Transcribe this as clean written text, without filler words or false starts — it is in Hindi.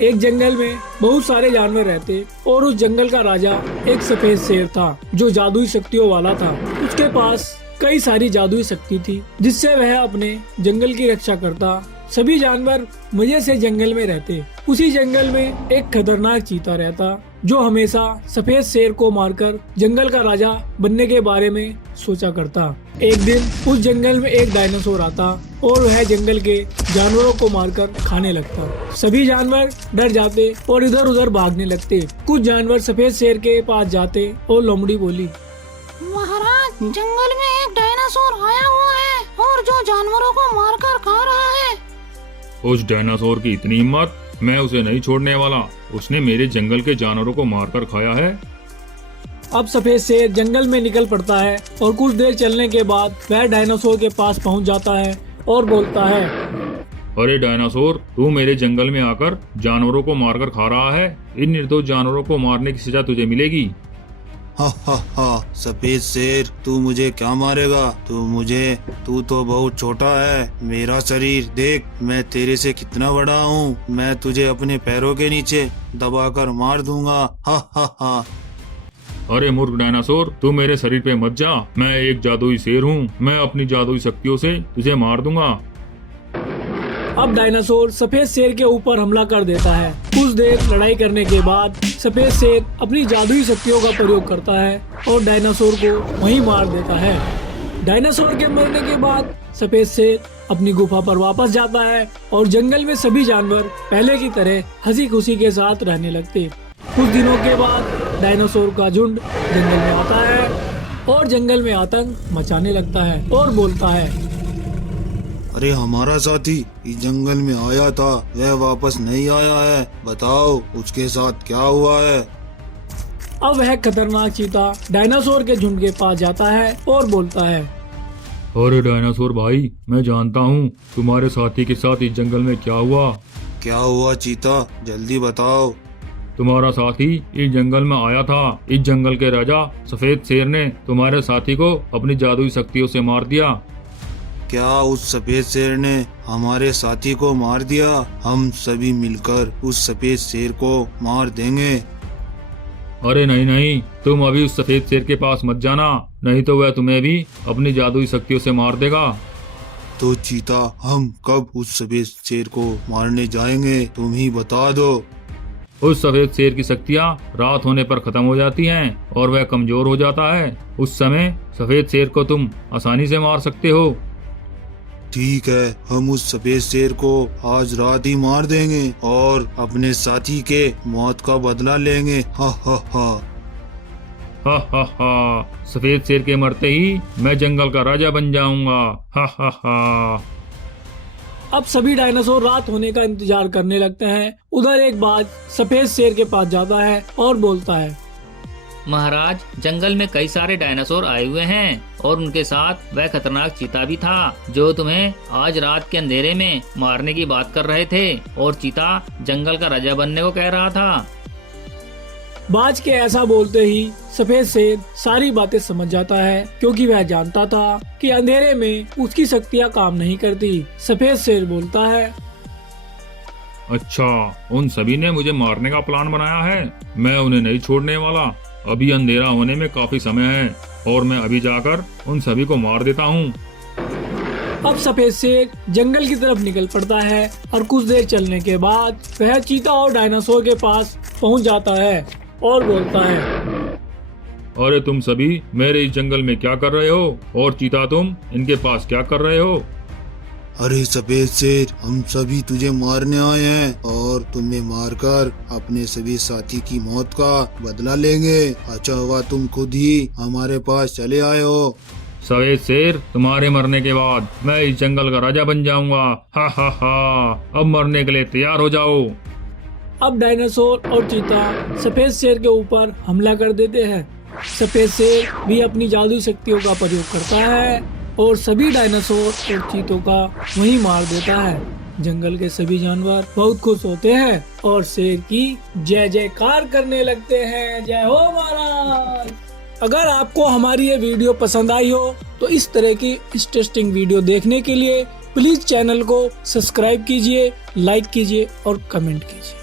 एक जंगल में बहुत सारे जानवर रहते और उस जंगल का राजा एक सफेद शेर था जो जादुई शक्तियों वाला था। उसके पास कई सारी जादुई शक्ति थी जिससे वह अपने जंगल की रक्षा करता। सभी जानवर मजे से जंगल में रहते। उसी जंगल में एक खतरनाक चीता रहता जो हमेशा सफेद शेर को मारकर जंगल का राजा बनने के बारे में सोचा करता। एक दिन उस जंगल में एक डायनासोर आता और वह जंगल के जानवरों को मारकर खाने लगता। सभी जानवर डर जाते और इधर उधर भागने लगते। कुछ जानवर सफेद शेर के पास जाते और लोमड़ी बोली, महाराज, जंगल में एक डायनासोर आया हुआ है और जो जानवरों को मारकर खा रहा है। उस डायनासोर की इतनी हिम्मत, मैं उसे नहीं छोड़ने वाला। उसने मेरे जंगल के जानवरों को मारकर खाया है। अब सफेद शेर जंगल में निकल पड़ता है और कुछ देर चलने के बाद वह डायनासोर के पास पहुंच जाता है और बोलता है, अरे डायनासोर, तू मेरे जंगल में आकर जानवरों को मारकर खा रहा है। इन निर्दोष जानवरों को मारने की सजा तुझे मिलेगी। हा, सफेद शेर, तू मुझे क्या मारेगा? तू तो बहुत छोटा है। मेरा शरीर देख, मैं तेरे से कितना बड़ा हूँ। मैं तुझे अपने पैरों के नीचे दबाकर मार दूंगा। हा। अरे मूर्ख डायनासोर, तू मेरे शरीर पे मत जा। मैं एक जादुई शेर हूँ। मैं अपनी जादुई शक्तियों से तुझे मार दूंगा। अब डायनासोर सफेद शेर के ऊपर हमला कर देता है। कुछ देर लड़ाई करने के बाद सफेद शेर अपनी जादुई शक्तियों का प्रयोग करता है और डायनासोर को वहीं मार देता है। डायनासोर के मरने के बाद सफेद शेर अपनी गुफा पर वापस जाता है और जंगल में सभी जानवर पहले की तरह हंसी खुशी के साथ रहने लगते। कुछ दिनों के बाद डायनासोर का झुंड जंगल में आता है और जंगल में आतंक मचाने लगता है और बोलता है, अरे हमारा साथी इस जंगल में आया था, वह वापस नहीं आया है। बताओ उसके साथ क्या हुआ है? अब वह खतरनाक चीता डायनासोर के झुंड के पास जाता है और बोलता है, अरे डायनासोर भाई, मैं जानता हूँ तुम्हारे साथी के साथ इस जंगल में क्या हुआ। क्या हुआ चीता, जल्दी बताओ। तुम्हारा साथी इस जंगल में आया था। इस जंगल के राजा सफेद शेर ने तुम्हारे साथी को अपनी जादुई शक्तियों से मार दिया। क्या उस सफेद शेर ने हमारे साथी को मार दिया? हम सभी मिलकर उस सफेद शेर को मार देंगे। अरे नहीं, तुम अभी उस सफेद शेर के पास मत जाना, नहीं तो वह तुम्हें भी अपनी जादुई शक्तियों से मार देगा। तो चीता, हम कब उस सफेद शेर को मारने जाएंगे? तुम ही बता दो। उस सफेद शेर की शक्तियाँ रात होने पर खत्म हो जाती हैं और वह कमजोर हो जाता है। उस समय सफेद शेर को तुम आसानी से मार सकते हो। ठीक है, हम उस सफेद शेर को आज रात ही मार देंगे और अपने साथी के मौत का बदला लेंगे। हा। सफेद शेर के मरते ही मैं जंगल का राजा बन जाऊंगा। हा। अब सभी डायनासोर रात होने का इंतजार करने लगते हैं। उधर एक बाज सफेद शेर के पास जाता है और बोलता है, महाराज, जंगल में कई सारे डायनासोर आए हुए हैं और उनके साथ वह खतरनाक चीता भी था जो तुम्हें आज रात के अंधेरे में मारने की बात कर रहे थे और चीता जंगल का राजा बनने को कह रहा था। बाज के ऐसा बोलते ही सफेद शेर सारी बातें समझ जाता है क्योंकि वह जानता था कि अंधेरे में उसकी शक्तियाँ काम नहीं करती। सफेद शेर बोलता है, अच्छा, उन सभी ने मुझे मारने का प्लान बनाया है। मैं उन्हें नहीं छोड़ने वाला। अभी अंधेरा होने में काफी समय है और मैं अभी जाकर उन सभी को मार देता हूँ। अब सफेद शेर जंगल की तरफ निकल पड़ता है और कुछ देर चलने के बाद वह चीता और डायनासोर के पास पहुंच जाता है और बोलता है, अरे तुम सभी मेरे इस जंगल में क्या कर रहे हो? और चीता, तुम इनके पास क्या कर रहे हो? अरे सफेद शेर, हम सभी तुझे मारने आए हैं और तुम्हें मारकर अपने सभी साथी की मौत का बदला लेंगे। अच्छा हुआ तुम खुद ही हमारे पास चले आए हो। सफेद शेर, तुम्हारे मरने के बाद मैं इस जंगल का राजा बन जाऊंगा। हा। अब मरने के लिए तैयार हो जाओ। अब डायनासोर और चीता सफेद शेर के ऊपर हमला कर देते हैं। सफेद शेर भी अपनी जादुई शक्तियों का प्रयोग करता है और सभी डायनासोर और चीतों का वहीं मार देता है। जंगल के सभी जानवर बहुत खुश होते हैं और शेर की जय जयकार करने लगते हैं। जय हो महाराज। अगर आपको हमारी ये वीडियो पसंद आई हो तो इस तरह की इंटरेस्टिंग वीडियो देखने के लिए प्लीज चैनल को सब्सक्राइब कीजिए, लाइक कीजिए और कमेंट कीजिए।